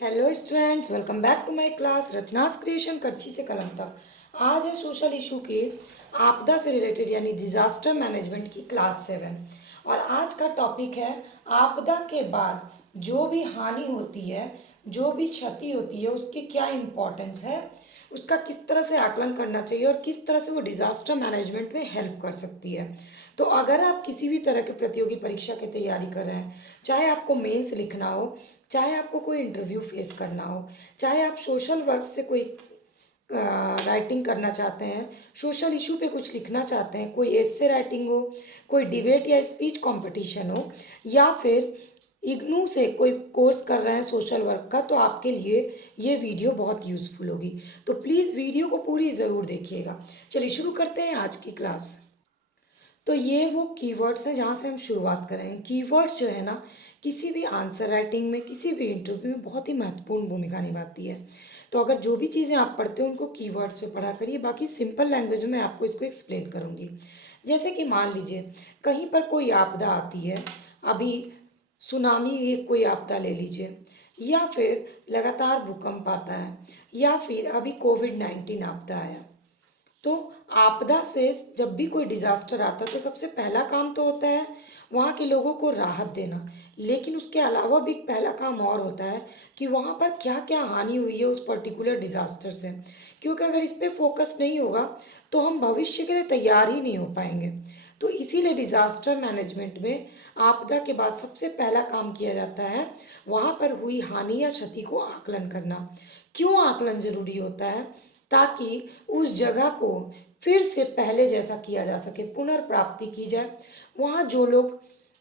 Hello students, welcome back to my class Rachna's creation करछी से कलम तक। आज है सोशल इशू के आपदा से रिलेटेड यानी डिजास्टर मैनेजमेंट की क्लास 7। और आज का टॉपिक है आपदा के बाद जो भी हानि होती है, जो भी क्षति होती है, उसकी क्या इम्पोर्टेंस है, उसका किस तरह से आकलन करना चाहिए और किस तरह से वो डिज़ास्टर मैनेजमेंट में हेल्प कर सकती है। तो अगर आप किसी भी तरह के प्रतियोगी परीक्षा की तैयारी कर रहे हैं, चाहे आपको मेंस लिखना हो, चाहे आपको कोई इंटरव्यू फेस करना हो, चाहे आप सोशल वर्क से कोई राइटिंग करना चाहते हैं, सोशल इशू पे कुछ लिखना चाहते हैं, कोई एस्से राइटिंग हो, कोई डिबेट या स्पीच कंपटीशन हो, या फिर इग्नू से कोई कोर्स कर रहे हैं सोशल वर्क का, तो आपके लिए ये वीडियो बहुत यूज़फुल होगी। तो प्लीज़ वीडियो को पूरी ज़रूर देखिएगा। चलिए शुरू करते हैं आज की क्लास। तो ये वो कीवर्ड्स हैं जहाँ से हम शुरुआत करें। कीवर्ड्स जो है ना, किसी भी आंसर राइटिंग में, किसी भी इंटरव्यू में बहुत ही महत्वपूर्ण भूमिका निभाती है। तो अगर जो भी चीज़ें आप पढ़ते हो उनको कीवर्ड्स पे पढ़ा करिए, बाकी सिंपल लैंग्वेज में मैं आपको इसको एक्सप्लेन करूँगी। जैसे कि मान लीजिए कहीं पर कोई आपदा आती है, अभी सुनामी एक कोई आपदा ले लीजिए, या फिर लगातार भूकंप आता है, या फिर अभी कोविड-19 आपदा आया। तो आपदा से जब भी कोई डिज़ास्टर आता है तो सबसे पहला काम तो होता है वहाँ के लोगों को राहत देना। लेकिन उसके अलावा भी एक पहला काम और होता है कि वहाँ पर क्या क्या हानि हुई है उस पर्टिकुलर डिज़ास्टर से, क्योंकि अगर इस पे फोकस नहीं होगा तो हम भविष्य के लिए तैयार ही नहीं हो पाएंगे। तो इसीलिए डिज़ास्टर मैनेजमेंट में आपदा के बाद सबसे पहला काम किया जाता है वहाँ पर हुई हानि या क्षति को आकलन करना। क्यों आकलन ज़रूरी होता है? ताकि उस जगह को फिर से पहले जैसा किया जा सके, पुनर्प्राप्ति की जाए। वहाँ जो लोग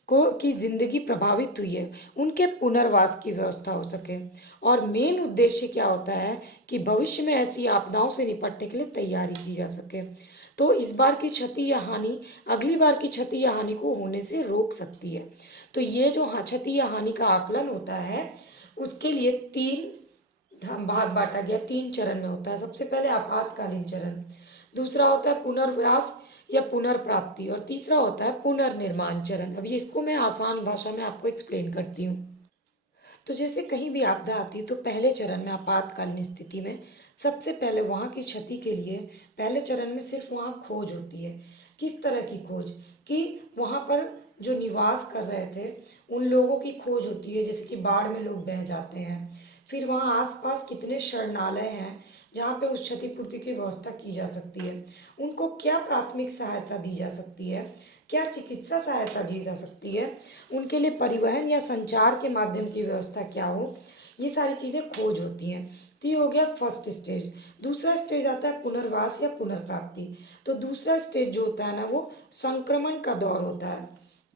को की ज़िंदगी प्रभावित हुई है उनके पुनर्वास की व्यवस्था हो सके। और मेन उद्देश्य क्या होता है कि भविष्य में ऐसी आपदाओं से निपटने के लिए तैयारी की जा सके। तो इस बार की क्षति या हानि अगली बार की क्षति या हानि को होने से रोक सकती है। तो ये जो क्षति या हानि का आकलन होता है उसके लिए तीन भाग बांटा गया, तीन चरण में होता है। सबसे पहले आपातकालीन चरण, दूसरा होता है पुनर्व्यास या पुनर्प्राप्ति, और तीसरा होता है पुनर्निर्माण चरण। अभी इसको मैं आसान भाषा में आपको एक्सप्लेन करती हूँ। तो जैसे कहीं भी आपदा आती है तो पहले चरण में आपातकालीन स्थिति में सबसे पहले वहाँ की क्षति के लिए पहले चरण में सिर्फ वहाँ खोज होती है। किस तरह की खोज? कि वहाँ पर जो निवास कर रहे थे उन लोगों की खोज होती है, जैसे कि बाढ़ में लोग बह जाते हैं। फिर वहाँ आसपास कितने शरणालय हैं जहाँ पे उस क्षतिपूर्ति की व्यवस्था की जा सकती है, उनको क्या प्राथमिक सहायता दी जा सकती है, क्या चिकित्सा सहायता दी जा सकती है, उनके लिए परिवहन या संचार के माध्यम की व्यवस्था क्या हो, ये सारी चीज़ें खोज होती हैं। तो ये हो गया फर्स्ट स्टेज। दूसरा स्टेज आता है पुनर्वास या पुनर्प्राप्ति। तो दूसरा स्टेज जो होता है ना वो संक्रमण का दौर होता है।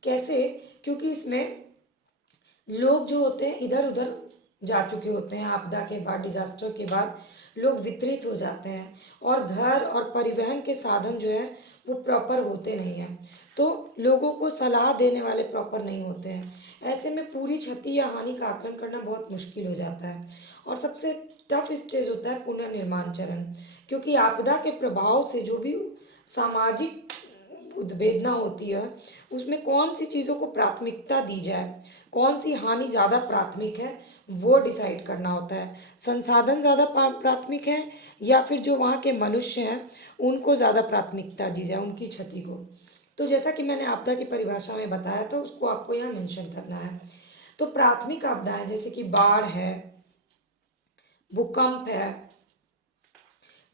कैसे? क्योंकि इसमें लोग जो होते हैं इधर उधर जा चुके होते हैं, आपदा के बाद, डिजास्टर के बाद लोग वितरित हो जाते हैं और घर और परिवहन के साधन जो है वो प्रॉपर होते नहीं हैं। तो लोगों को सलाह देने वाले प्रॉपर नहीं होते हैं। ऐसे में पूरी क्षति या हानि का आकलन करना बहुत मुश्किल हो जाता है। और सबसे टफ स्टेज होता है पुनर्निर्माण चरण, क्योंकि आपदा के प्रभाव से जो भी सामाजिक उद्वेदना होती है उसमें कौन सी चीज़ों को प्राथमिकता दी जाए, कौन सी हानि ज़्यादा प्राथमिक है, वो डिसाइड करना होता है। संसाधन ज़्यादा प्राथमिक है या फिर जो वहाँ के मनुष्य हैं उनको ज़्यादा प्राथमिकता दी जाए, उनकी क्षति को। तो जैसा कि मैंने आपदा की परिभाषा में बताया था उसको आपको यहाँ मेंशन करना है। तो प्राथमिक आपदाएं जैसे कि बाढ़ है, भूकंप है,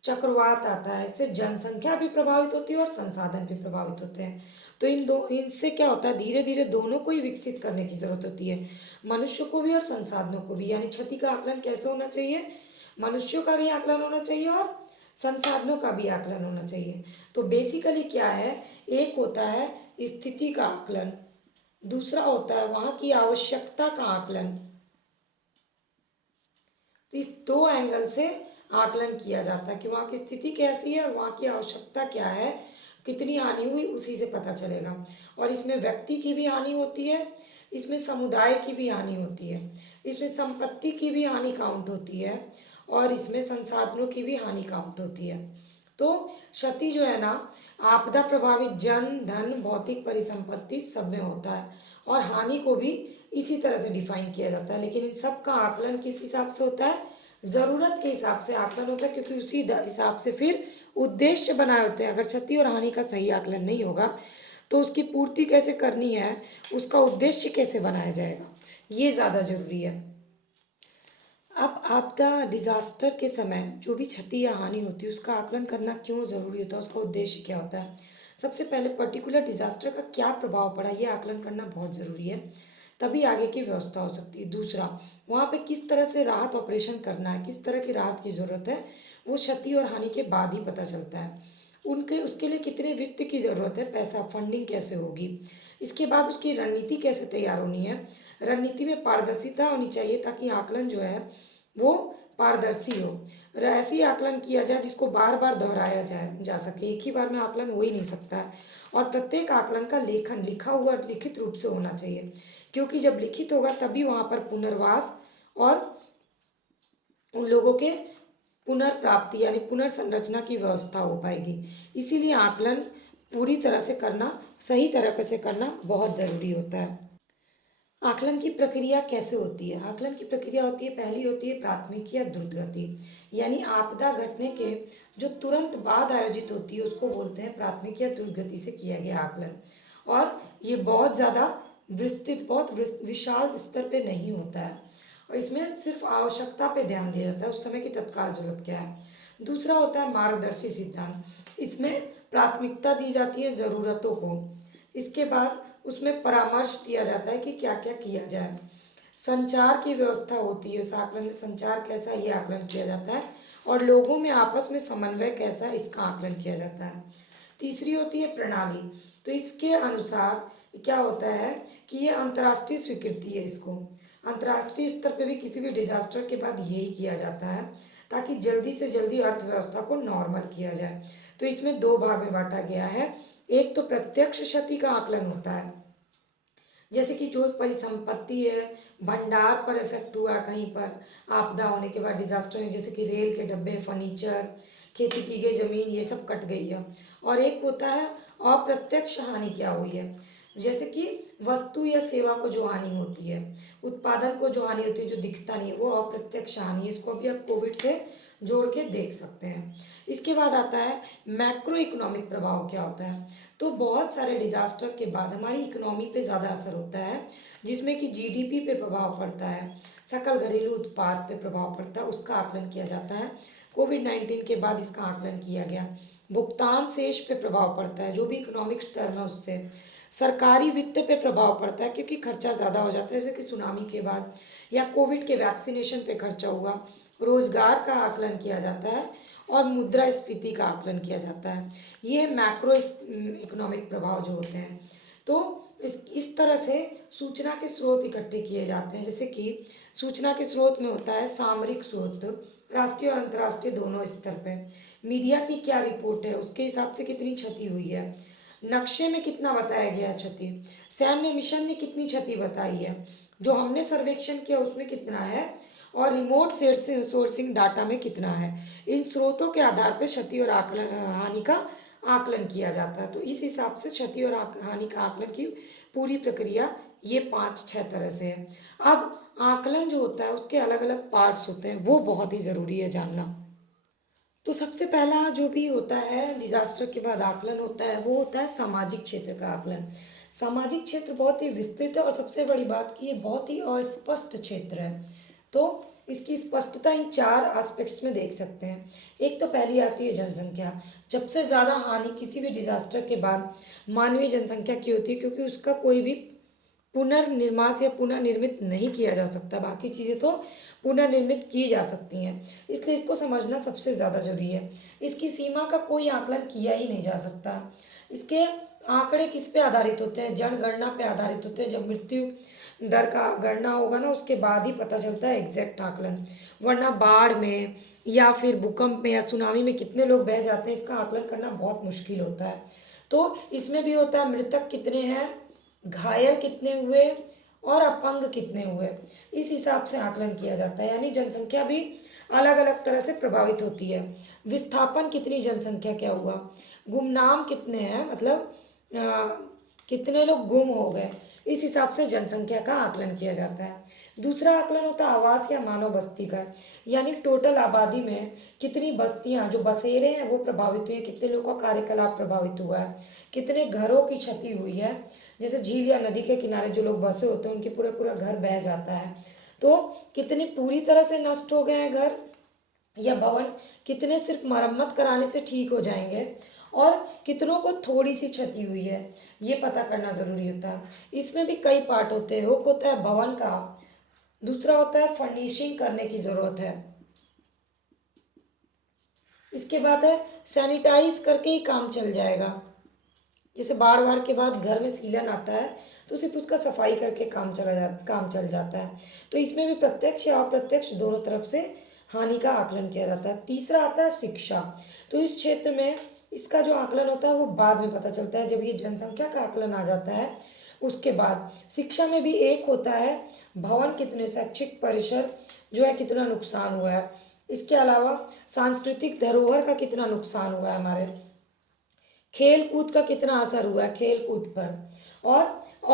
चक्रवात आता है, इससे जनसंख्या भी प्रभावित होती है और संसाधन भी प्रभावित होते हैं। तो इनसे क्या होता है, धीरे धीरे दोनों को ही विकसित करने की जरूरत होती है, मनुष्य को भी और संसाधनों को भी। यानी क्षति का आकलन कैसे होना चाहिए? मनुष्यों का भी आकलन होना चाहिए और संसाधनों का भी आकलन होना चाहिए। तो बेसिकली क्या है, एक होता है स्थिति का आकलन, दूसरा होता है वहाँ की आवश्यकता का आकलन। तो इस दो एंगल से आकलन किया जाता है कि वहाँ की स्थिति कैसी है और वहाँ की आवश्यकता क्या है, कितनी हानि हुई, उसी से पता चलेगा। और इसमें व्यक्ति की भी हानि होती है, इसमें समुदाय की भी हानि होती है, इसमें संपत्ति की भी हानि काउंट होती है और इसमें संसाधनों की भी हानि काउंट होती है। तो क्षति जो है ना, आपदा प्रभावित जन, धन, भौतिक परिसंपत्ति सब में होता है और हानि को भी इसी तरह से डिफाइन किया जाता है। लेकिन इन सब का आकलन किस हिसाब से होता है? ज़रूरत के हिसाब से आकलन होता है, क्योंकि उसी हिसाब से फिर उद्देश्य बनाए होते हैं। अगर क्षति और हानि का सही आकलन नहीं होगा तो उसकी पूर्ति कैसे करनी है, उसका उद्देश्य कैसे बनाया जाएगा, ये ज़्यादा ज़रूरी है। अब आपदा डिज़ास्टर के समय जो भी क्षति या हानि होती है उसका आकलन करना क्यों ज़रूरी होता है, उसका उद्देश्य क्या होता है? सबसे पहले पर्टिकुलर डिज़ास्टर का क्या प्रभाव पड़ा, ये आकलन करना बहुत ज़रूरी है, तभी आगे की व्यवस्था हो सकती है। दूसरा, वहाँ पे किस तरह से राहत ऑपरेशन करना है, किस तरह की राहत की ज़रूरत है, वो क्षति और हानि के बाद ही पता चलता है। उनके उसके लिए कितने वित्त की ज़रूरत है, पैसा फंडिंग कैसे होगी, इसके बाद उसकी रणनीति कैसे तैयार होनी है। रणनीति में पारदर्शिता होनी चाहिए ताकि आकलन जो है वो पारदर्शी हो। ऐसे ही आकलन किया जाए जिसको बार बार दोहराया जा सके, एक ही बार में आकलन हो ही नहीं सकता है। और प्रत्येक आकलन का लेखन लिखा हुआ लिखित रूप से होना चाहिए, क्योंकि जब लिखित होगा तभी वहाँ पर पुनर्वास और उन लोगों के पुनर्प्राप्ति यानी पुनर्संरचना की व्यवस्था हो पाएगी। इसीलिए आकलन पूरी तरह से करना, सही तरीके से करना बहुत ज़रूरी होता है। आकलन की प्रक्रिया कैसे होती है? आकलन की प्रक्रिया होती है, पहली होती है प्राथमिक या द्रुत गति, यानी आपदा घटने के जो तुरंत बाद आयोजित होती है उसको बोलते हैं प्राथमिक या द्रुत गति से किया गया आकलन। और ये बहुत ज़्यादा विस्तृत, बहुत विशाल स्तर पे नहीं होता है, और इसमें सिर्फ आवश्यकता पे ध्यान दिया जाता है, उस समय की तत्काल जरूरत क्या है। दूसरा होता है मार्गदर्शी सिद्धांत, इसमें प्राथमिकता दी जाती है ज़रूरतों को, इसके बाद उसमें परामर्श दिया जाता है कि क्या क्या किया जाए। संचार की व्यवस्था होती है, उस आकलन में संचार कैसा, ये आकलन किया जाता है, और लोगों में आपस में समन्वय कैसा, इसका आकलन किया जाता है। तीसरी होती है प्रणाली, तो इसके अनुसार क्या होता है कि ये अंतर्राष्ट्रीय स्वीकृति है, इसको अंतर्राष्ट्रीय स्तर पे भी किसी भी डिजास्टर के बाद यही किया जाता है ताकि जल्दी से जल्दी अर्थव्यवस्था को नॉर्मल किया जाए। तो इसमें दो भाग में बांटा गया है। एक तो प्रत्यक्ष क्षति का आकलन होता है, जैसे कि जो परिसंपत्ति है, भंडार पर इफेक्ट हुआ, कहीं पर आपदा होने के बाद डिजास्टर है, जैसे कि रेल के डब्बे, फर्नीचर, खेती की गई जमीन, ये सब कट गई है। और एक होता है अप्रत्यक्ष हानि, क्या हुई है, जैसे कि वस्तु या सेवा को जो हानि होती है, उत्पादन को जो हानि होती है जो दिखता नहीं है, वो अप्रत्यक्ष हानि है। इसको अभी आप कोविड से जोड़ के देख सकते हैं। इसके बाद आता है मैक्रो इकोनॉमिक प्रभाव क्या होता है। तो बहुत सारे डिजास्टर के बाद हमारी इकोनॉमी पे ज़्यादा असर होता है, जिसमें कि जीडीपी पे प्रभाव पड़ता है, सकल घरेलू उत्पाद पे प्रभाव पड़ता है, उसका आकलन किया जाता है। कोविड-19 के बाद इसका आकलन किया गया। भुगतान शेष पे प्रभाव पड़ता है, जो भी इकोनॉमिक्स टर्म है उससे। सरकारी वित्त पे प्रभाव पड़ता है क्योंकि खर्चा ज़्यादा हो जाता है, जैसे कि सुनामी के बाद या कोविड के वैक्सीनेशन पे खर्चा हुआ। रोजगार का आकलन किया जाता है और मुद्रास्फीति का आकलन किया जाता है। ये मैक्रो इकोनॉमिक प्रभाव जो होते हैं। तो इस तरह से सूचना के स्रोत इकट्ठे किए जाते हैं, जैसे कि सूचना के स्रोत में होता है सामरिक स्रोत, राष्ट्रीय और अंतर्राष्ट्रीय दोनों स्तर पे। मीडिया की क्या रिपोर्ट है, उसके हिसाब से कितनी क्षति हुई है, नक्शे में कितना बताया गया है क्षति, सैन्य मिशन ने कितनी क्षति बताई है, जो हमने सर्वेक्षण किया उसमें कितना है, और रिमोट सोर्सिंग डाटा में कितना है। इन स्रोतों के आधार पर क्षति और आकलन हानि का आकलन किया जाता है। तो इस हिसाब से क्षति और हानि का आकलन की पूरी प्रक्रिया ये 5-6 तरह से है। अब आकलन जो होता है उसके अलग अलग पार्ट्स होते हैं, वो बहुत ही ज़रूरी है जानना। तो सबसे पहला जो भी होता है डिजास्टर के बाद आकलन होता है, वो होता है सामाजिक क्षेत्र का आकलन। सामाजिक क्षेत्र बहुत ही विस्तृत है, और सबसे बड़ी बात कि ये बहुत ही अस्पष्ट क्षेत्र है। तो इसकी स्पष्टता इन 4 एस्पेक्ट्स में देख सकते हैं। एक तो पहली आती है जनसंख्या। सबसे ज़्यादा हानि किसी भी डिजास्टर के बाद मानवीय जनसंख्या की होती है, क्योंकि उसका कोई भी पुनर्निर्माण या पुनर्निर्मित नहीं किया जा सकता। बाकी चीज़ें तो पुनर्निर्मित की जा सकती हैं, इसलिए इसको समझना सबसे ज़्यादा जरूरी है। इसकी सीमा का कोई आकलन किया ही नहीं जा सकता। इसके आंकड़े किस पे आधारित होते हैं, जनगणना पे आधारित होते हैं। जब मृत्यु दर का गणना होगा ना, उसके बाद ही पता चलता है एग्जैक्ट आकलन, वरना बाढ़ में या फिर भूकंप में या सुनामी में कितने लोग बह जाते हैं, इसका आकलन करना बहुत मुश्किल होता है। तो इसमें भी होता है मृतक कितने हैं, घायल कितने हुए, और अपंग कितने हुए, इस हिसाब से आकलन किया जाता है। यानी जनसंख्या भी अलग अलग तरह से प्रभावित होती है। विस्थापन कितनी जनसंख्या क्या हुआ, गुमनाम कितने हैं, मतलब कितने लोग गुम हो गए, इस हिसाब से जनसंख्या का आकलन किया जाता है। दूसरा आकलन होता है आवास या मानव बस्ती का, यानी टोटल आबादी में कितनी बस्तियां जो बसेरे हैं वो प्रभावित हुई है, कितने लोगों का कार्यकलाप प्रभावित हुआ है, कितने घरों की क्षति हुई है। जैसे झील या नदी के किनारे जो लोग बसे होते हैं उनके पूरा पूरा घर बह जाता है, तो कितने पूरी तरह से नष्ट हो गए हैं घर या भवन, कितने सिर्फ मरम्मत कराने से ठीक हो जाएंगे, और कितनों को थोड़ी सी क्षति हुई है, ये पता करना ज़रूरी होता है। इसमें भी कई पार्ट होते हैं। एक होता है भवन का, दूसरा होता है फर्निशिंग करने की ज़रूरत है, इसके बाद है सैनिटाइज करके ही काम चल जाएगा। जैसे बाढ़ के बाद घर में सीलन आता है तो सिर्फ उसका सफाई करके काम चल जाता है। तो इसमें भी प्रत्यक्ष या अप्रत्यक्ष दोनों तरफ से हानि का आकलन किया जाता है। तीसरा आता है शिक्षा। तो इस क्षेत्र में इसका जो आकलन होता है वो बाद में पता चलता है, जब ये जनसंख्या का आकलन आ जाता है उसके बाद। शिक्षा में भी एक होता है भवन कितने, शैक्षिक परिसर जो है कितना नुकसान हुआ है, इसके अलावा सांस्कृतिक धरोहर का कितना नुकसान हुआ है, हमारे खेल कूद का कितना असर हुआ है खेल कूद पर, और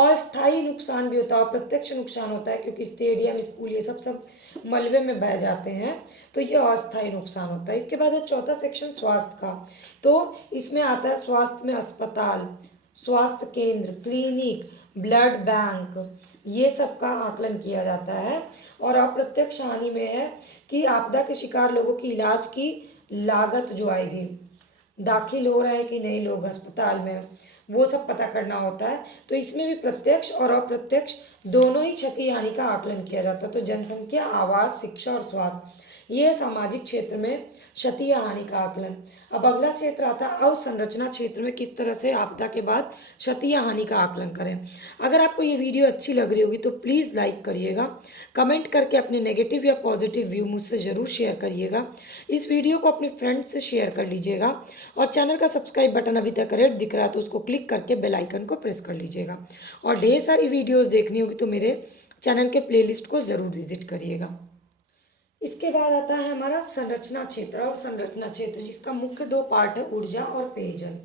अस्थायी नुकसान भी होता है, प्रत्यक्ष नुकसान होता है क्योंकि स्टेडियम स्कूल ये सब मलबे में बह जाते हैं, तो ये अस्थायी नुकसान होता है। इसके बाद है चौथा सेक्शन स्वास्थ्य का। तो इसमें आता है स्वास्थ्य में अस्पताल, स्वास्थ्य केंद्र, क्लिनिक, ब्लड बैंक, ये सब का आकलन किया जाता है। और अप्रत्यक्ष हानि में है कि आपदा के शिकार लोगों की इलाज की लागत जो आएगी, दाखिल हो रहे हैं कि नहीं लोग अस्पताल में, वो सब पता करना होता है। तो इसमें भी प्रत्यक्ष और अप्रत्यक्ष दोनों ही क्षति हानि का आकलन किया जाता है। तो जनसंख्या, आवास, शिक्षा और स्वास्थ्य, ये है सामाजिक क्षेत्र में क्षति या हानि का आकलन। अब अगला क्षेत्र आता है अवसंरचना क्षेत्र में, किस तरह से आपदा के बाद क्षति या हानि का आकलन करें। अगर आपको ये वीडियो अच्छी लग रही होगी तो प्लीज़ लाइक करिएगा, कमेंट करके अपने नेगेटिव या पॉजिटिव व्यू मुझसे ज़रूर शेयर करिएगा, इस वीडियो को अपने फ्रेंड्स से शेयर कर लीजिएगा, और चैनल का सब्सक्राइब बटन अभी तक रेड दिख रहा है तो उसको क्लिक करके बेल आइकन को प्रेस कर लीजिएगा। और ढेर सारी वीडियोस देखनी होगी तो मेरे चैनल के प्लेलिस्ट को ज़रूर विजिट करिएगा। इसके बाद आता है हमारा संरचना क्षेत्र और संरचना क्षेत्र, जिसका मुख्य दो पार्ट है ऊर्जा और पेयजल।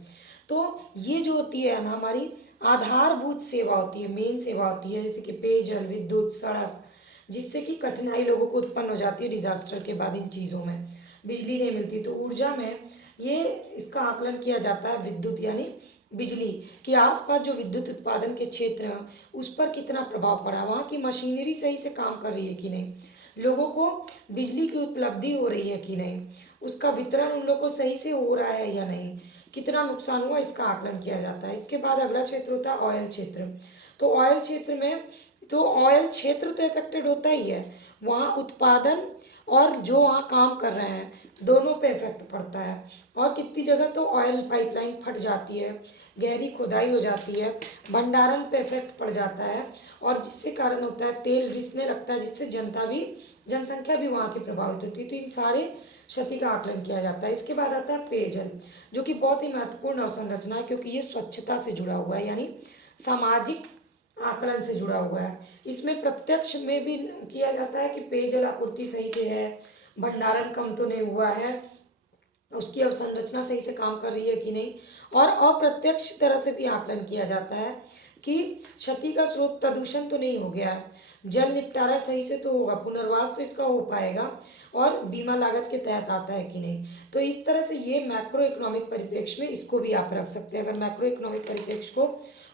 तो ये जो होती है ना हमारी आधारभूत सेवा होती है, मेन सेवा होती है, जैसे कि पेयजल, विद्युत, सड़क, जिससे कि कठिनाई लोगों को उत्पन्न हो जाती है डिजास्टर के बाद इन चीज़ों में, बिजली नहीं मिलती। तो ऊर्जा में ये इसका आकलन किया जाता है विद्युत यानी बिजली कि आसपास जो विद्युत उत्पादन के क्षेत्र हैं उस पर कितना प्रभाव पड़ा, वहाँ की मशीनरी सही से काम कर रही है कि नहीं, लोगों को बिजली की उपलब्धि हो रही है कि नहीं, उसका वितरण उन लोगों को सही से हो रहा है या नहीं, कितना नुकसान हुआ, इसका आकलन किया जाता है। इसके बाद अगला क्षेत्र होता है ऑयल क्षेत्र। तो ऑयल क्षेत्र में, तो ऑयल क्षेत्र तो इफेक्टेड होता ही है, वहाँ उत्पादन और जो वहाँ काम कर रहे हैं दोनों पे इफेक्ट पड़ता है। और कितनी जगह तो ऑयल पाइपलाइन फट जाती है, गहरी खुदाई हो जाती है, भंडारण पे इफेक्ट पड़ जाता है, और जिससे कारण होता है तेल रिसने लगता है, जिससे जनसंख्या भी वहाँ की प्रभावित होती है। तो इन सारे क्षति का आकलन किया जाता है। इसके बाद आता है पेयजल, जो कि बहुत ही महत्वपूर्ण अवसंरचना है क्योंकि ये स्वच्छता से जुड़ा हुआ है, यानी सामाजिक आकलन से जुड़ा हुआ है। इसमें प्रत्यक्ष में भी किया जाता है कि पेयजल आपूर्ति सही से है, भंडारण कम तो नहीं हुआ है, उसकी अवसंरचना सही से काम कर रही है कि नहीं, और अप्रत्यक्ष तरह से भी आकलन किया जाता है कि क्षति का स्रोत प्रदूषण तो नहीं हो गया है, जल निपटारा सही से तो होगा, पुनर्वास तो इसका हो पाएगा, और बीमा लागत के तहत आता है कि नहीं। तो इस तरह से ये मैक्रो इकोनॉमिक परिप्रेक्ष्य में इसको भी आप रख सकते हैं। अगर मैक्रो इकोनॉमिक परिप्रेक्ष्य को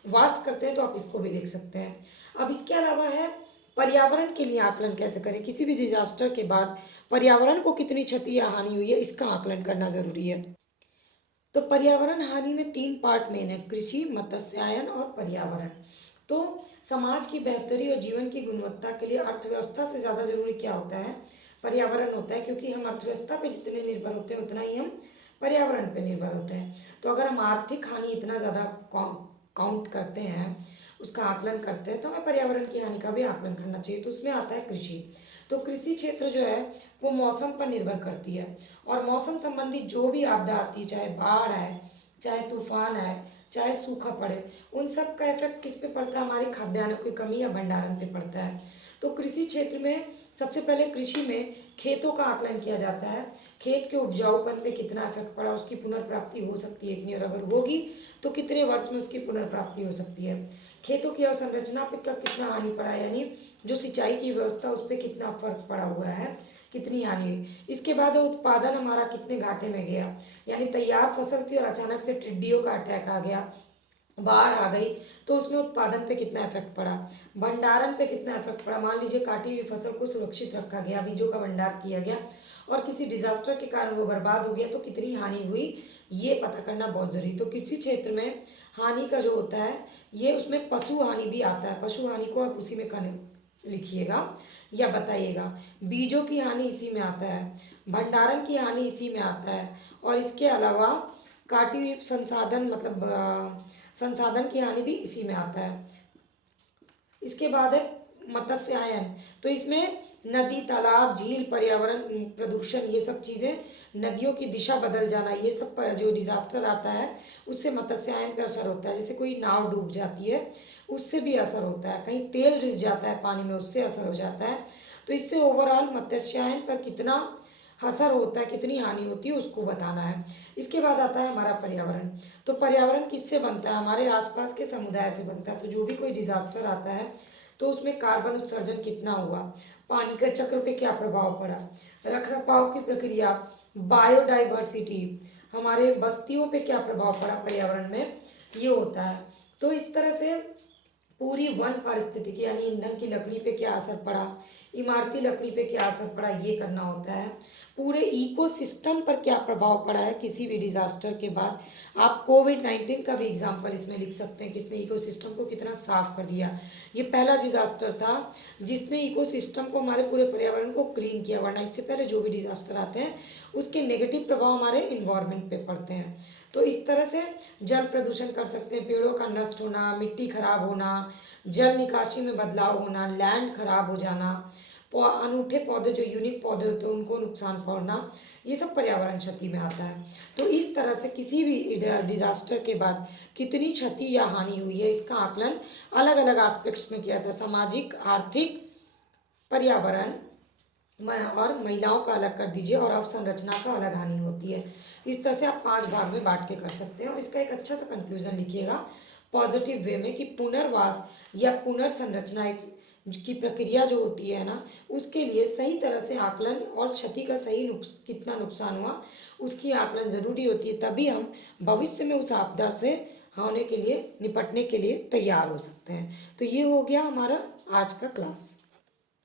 वास्ट करते हैं तो आप इसको भी देख सकते हैं। अब इसके अलावा है पर्यावरण के लिए आकलन कैसे करें, किसी भी डिजास्टर के बाद पर्यावरण को कितनी क्षति या हानि हुई है इसका आकलन करना जरूरी है। तो पर्यावरण हानि में तीन पार्ट मेन है, कृषि, मत्स्यायन और पर्यावरण। तो समाज की बेहतरी और जीवन की गुणवत्ता के लिए अर्थव्यवस्था से ज़्यादा जरूरी क्या होता है, पर्यावरण होता है, क्योंकि हम अर्थव्यवस्था पे जितने निर्भर होते हैं उतना ही हम पर्यावरण पे निर्भर होते हैं। तो अगर हम आर्थिक हानि इतना ज़्यादा काउंट करते हैं, उसका आकलन करते हैं, तो हमें पर्यावरण की हानि का भी आकलन करना चाहिए। तो उसमें आता है कृषि। तो कृषि क्षेत्र जो है वो मौसम पर निर्भर करती है, और मौसम संबंधी जो भी आपदा आती है, चाहे बाढ़ है, चाहे तूफान है, चाहे सूखा पड़े, उन सब का इफेक्ट किस पे पड़ता है? हमारे खाद्यान्नों की कमी या भंडारण पे पड़ता है। तो कृषि क्षेत्र में सबसे पहले कृषि में खेतों का आकलन किया जाता है। खेत के उपजाऊपन पे कितना इफेक्ट पड़ा, उसकी पुनर्प्राप्ति हो सकती है कि नहीं, और अगर होगी तो कितने वर्ष में उसकी पुनर्प्राप्ति हो सकती है। खेतों की अवसंरचना पे का कितना हानि पड़ा है, यानी जो सिंचाई की व्यवस्था उस पर कितना फर्क पड़ा हुआ है, कितनी हानि हुई। इसके बाद उत्पादन हमारा कितने घाटे में गया, यानी तैयार फसल थी और अचानक से टिड्डियों का अटैक आ गया, बाढ़ आ गई, तो उसमें उत्पादन पे कितना इफेक्ट पड़ा, भंडारण पे कितना इफेक्ट पड़ा। मान लीजिए काटी हुई फसल को सुरक्षित रखा गया, बीजों का भंडार किया गया और किसी डिजास्टर के कारण वो बर्बाद हो गया, तो कितनी हानि हुई, ये पता करना बहुत जरूरी। तो किसी क्षेत्र में हानि का जो होता है, ये उसमें पशु हानि भी आता है। पशु हानि को आप उसी में लिखिएगा या बताइएगा। बीजों की हानि इसी में आता है, भंडारण की हानि इसी में आता है, और इसके अलावा काटी हुई संसाधन मतलब संसाधन की हानि भी इसी में आता है। इसके बाद है मत्स्यायन। तो इसमें नदी, तालाब, झील, पर्यावरण प्रदूषण, ये सब चीज़ें, नदियों की दिशा बदल जाना, ये सब पर जो डिजास्टर आता है उससे मत्स्यायन पे असर होता है। जैसे कोई नाव डूब जाती है उससे भी असर होता है, कहीं तेल रिस जाता है पानी में उससे असर हो जाता है। तो इससे ओवरऑल मत्स्यायन पर कितना असर होता है, कितनी हानि होती है, उसको बताना है। इसके बाद आता है हमारा पर्यावरण। तो पर्यावरण किससे बनता है? हमारे आसपास के समुदाय से बनता है। तो जो भी कोई डिजास्टर आता है तो उसमें कार्बन उत्सर्जन कितना हुआ, पानी का चक्र पे क्या प्रभाव पड़ा, रख रखाव की प्रक्रिया, बायोडाइवर्सिटी, हमारे बस्तियों पे क्या प्रभाव पड़ा पर्यावरण में, ये होता है। तो इस तरह से पूरी वन पारिस्थितिकी यानी ईंधन की लकड़ी पे क्या असर पड़ा, इमारती लकड़ी पे क्या असर पड़ा, ये करना होता है। पूरे इकोसिस्टम पर क्या प्रभाव पड़ा है किसी भी डिजास्टर के बाद। आप कोविड-19 का भी एग्जाम्पल इसमें लिख सकते हैं, किसने इकोसिस्टम को कितना साफ कर दिया। ये पहला डिजास्टर था जिसने इकोसिस्टम को, हमारे पूरे पर्यावरण को क्लीन किया, वरना इससे पहले जो भी डिजास्टर आते हैं उसके नेगेटिव प्रभाव हमारे इन्वायरमेंट पे पड़ते हैं। तो इस तरह से जल प्रदूषण कर सकते हैं, पेड़ों का नष्ट होना, मिट्टी खराब होना, जल निकासी में बदलाव होना, लैंड खराब हो जाना, अनूठे पौधे जो यूनिक पौधे होते हैं उनको नुकसान पहुंचना, ये सब पर्यावरण क्षति में आता है। तो इस तरह से किसी भी डिजास्टर के बाद कितनी क्षति या हानि हुई है, इसका आकलन अलग अलग एस्पेक्ट्स में किया था, सामाजिक, आर्थिक, पर्यावरण और महिलाओं का अलग कर दीजिए, और अवसंरचना का अलग हानि होती है। इस तरह से आप 5 भाग में बांट के कर सकते हैं, और इसका एक अच्छा सा कंक्लूजन लिखिएगा पॉजिटिव वे में कि पुनर्वास या पुनर्संरचना की प्रक्रिया जो होती है ना, उसके लिए सही तरह से आकलन और क्षति का सही कितना नुकसान हुआ उसकी आकलन ज़रूरी होती है, तभी हम भविष्य में उस आपदा से होने के लिए, निपटने के लिए तैयार हो सकते हैं। तो ये हो गया हमारा आज का क्लास।